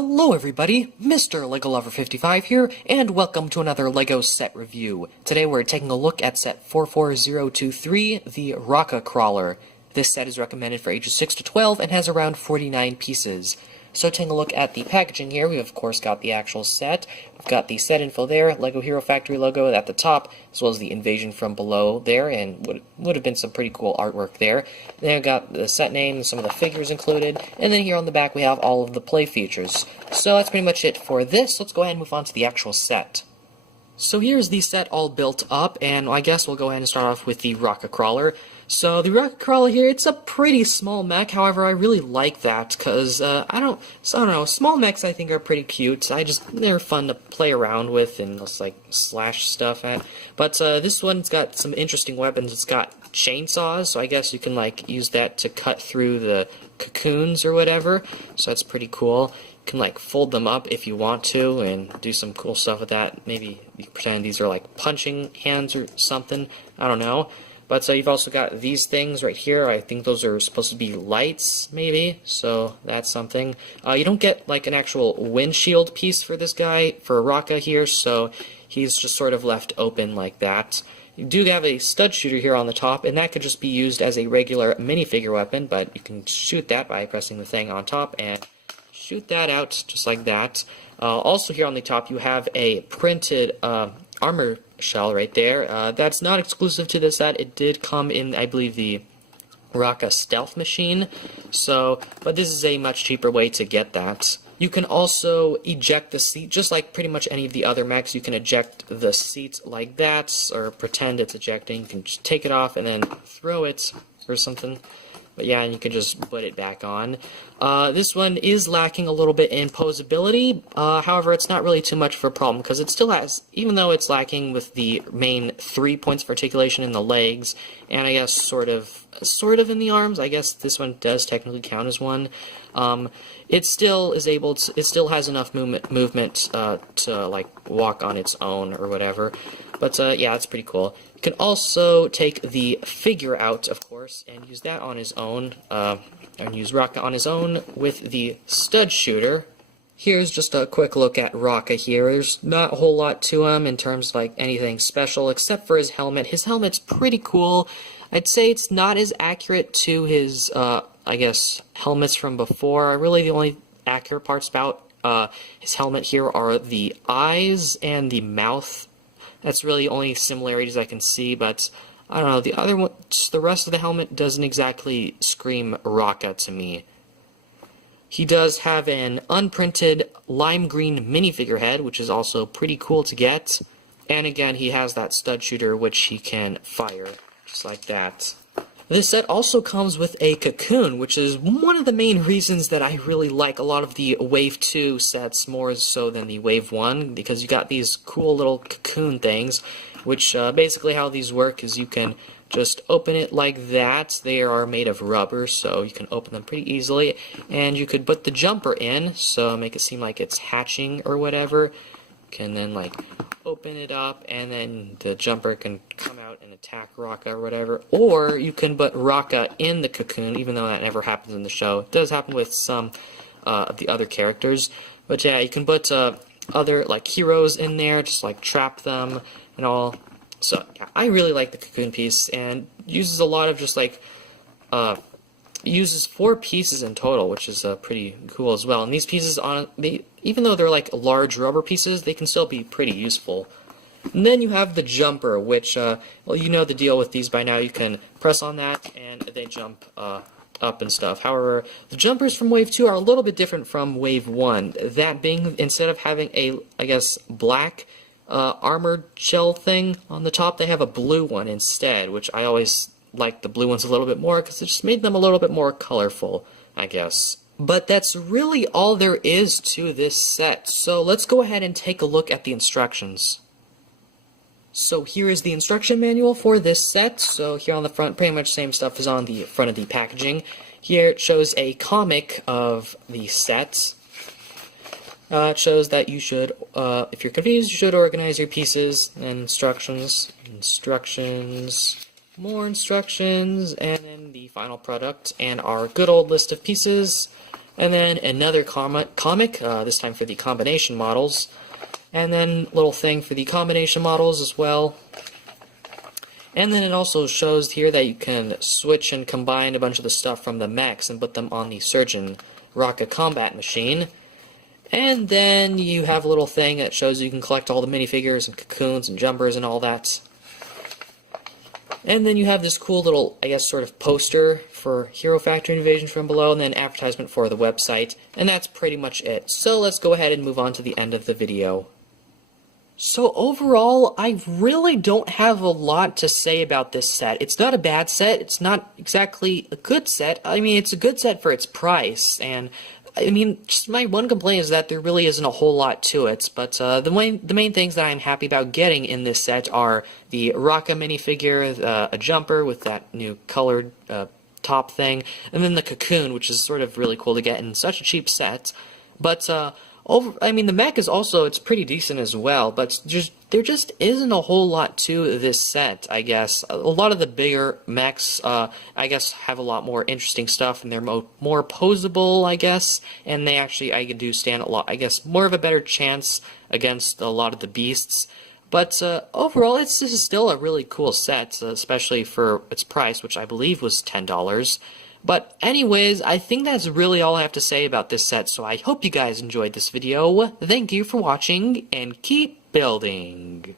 Hello everybody, Mr. LEGO Lover 55 here, and welcome to another LEGO set review. Today we're taking a look at set 44023, the Rocka Crawler. This set is recommended for ages 6 to 12 and has around 49 pieces. So taking a look at the packaging here, we've of course got the actual set. We've got the set info there, LEGO Hero Factory logo at the top, as well as the invasion from below there, and would have been some pretty cool artwork there. Then we've got the set name, some of the figures included, and then here on the back we have all of the play features. So that's pretty much it for this. Let's go ahead and move on to the actual set. So here's the set all built up, and I guess we'll go ahead and start off with the Rocka Crawler. So the Rocka Crawler here, it's a pretty small mech, however I really like that, because I don't know, small mechs I think are pretty cute. They're fun to play around with and just like slash stuff at. But this one's got some interesting weapons. It's got chainsaws, so I guess you can like use that to cut through the cocoons or whatever, so that's pretty cool. You can like fold them up if you want to and do some cool stuff with that. Maybe you can pretend these are like punching hands or something, I don't know. But you've also got these things right here. I think those are supposed to be lights, maybe, so that's something. You don't get like an actual windshield piece for this guy, for Rocka here, so he's just sort of left open like that. You do have a stud shooter here on the top, and that could just be used as a regular minifigure weapon, but you can shoot that by pressing the thing on top and shoot that out just like that. Also here on the top you have a printed armor shell right there. That's not exclusive to this set. It did come in, I believe, the Rocka Stealth Machine, but this is a much cheaper way to get that. You can also eject the seat, just like pretty much any of the other mechs. You can eject the seat like that, or pretend it's ejecting. You can just take it off and then throw it or something. But yeah, and you can just put it back on. This one is lacking a little bit in Poseability. However, it's not really too much of a problem because it still has, even though it's lacking with the main 3 points of articulation in the legs, and I guess sort of in the arms. I guess this one does technically count as one. It still is able to. It still has enough movement to like walk on its own or whatever. But yeah, it's pretty cool. You can also take the figure out, of course, and use that on his own, and use Rocka on his own with the stud shooter. Here's just a quick look at Rocka here. There's not a whole lot to him in terms of like anything special, except for his helmet. His helmet's pretty cool. I'd say it's not as accurate to his, I guess, helmets from before. Really, the only accurate parts about his helmet here are the eyes and the mouth. That's really the only similarities I can see, but I don't know, the rest of the helmet doesn't exactly scream Rocka to me. He does have an unprinted lime green minifigure head, which is also pretty cool to get. And again, he has that stud shooter, which he can fire, just like that. This set also comes with a Cocoon, which is one of the main reasons that I really like a lot of the Wave 2 sets more so than the Wave 1, because you got these cool little Cocoon things, which basically how these work is you can just open it like that. They are made of rubber, so you can open them pretty easily, and you could put the jumper in, so make it seem like it's hatching or whatever. You can then like open it up, and then the jumper can come out and attack Rocka or whatever. Or you can put Rocka in the Cocoon, even though that never happens in the show. It does happen with some of the other characters. But yeah, you can put other like heroes in there, just like trap them and all. So yeah, I really like the Cocoon piece, and uses a lot of just like uses 4 pieces in total, which is pretty cool as well. And these pieces, even though they're like large rubber pieces, they can still be pretty useful. And then you have the jumper, which, well, you know the deal with these by now. You can press on that, and they jump up and stuff. However, the jumpers from Wave 2 are a little bit different from Wave 1. That being, instead of having a, I guess, black armored shell thing on the top, they have a blue one instead, which I always like the blue ones a little bit more because it just made them a little bit more colorful, I guess. But that's really all there is to this set, so let's go ahead and take a look at the instructions. So here is the instruction manual for this set. So here on the front, pretty much same stuff as on the front of the packaging. Here it shows a comic of the set. It shows that you should, if you're confused, you should organize your pieces, and instructions, more instructions, and then the final product, and our good old list of pieces. And then another comic, this time for the combination models. And then a little thing for the combination models as well. And then it also shows here that you can switch and combine a bunch of the stuff from the mechs and put them on the Surgeon Rocka combat machine. And then you have a little thing that shows you can collect all the minifigures and cocoons and jumpers and all that. And then you have this cool little, I guess, sort of poster for Hero Factory Invasion from below, and then advertisement for the website. And that's pretty much it. So let's go ahead and move on to the end of the video. So overall, I really don't have a lot to say about this set. It's not a bad set, it's not exactly a good set. I mean, it's a good set for its price, and I mean, just my one complaint is that there really isn't a whole lot to it, but the main things that I'm happy about getting in this set are the Rocka minifigure, a jumper with that new colored top thing, and then the Cocoon, which is sort of really cool to get in such a cheap set. But I mean, the mech is also, it's pretty decent as well, but there just isn't a whole lot to this set, I guess. A lot of the bigger mechs, I guess, have a lot more interesting stuff, and they're more poseable, I guess, and they actually, I do stand a lot, I guess, more of a better chance against a lot of the beasts. But overall, this is still a really cool set, especially for its price, which I believe was $10. But anyways, I think that's really all I have to say about this set, so I hope you guys enjoyed this video. Thank you for watching, and keep building!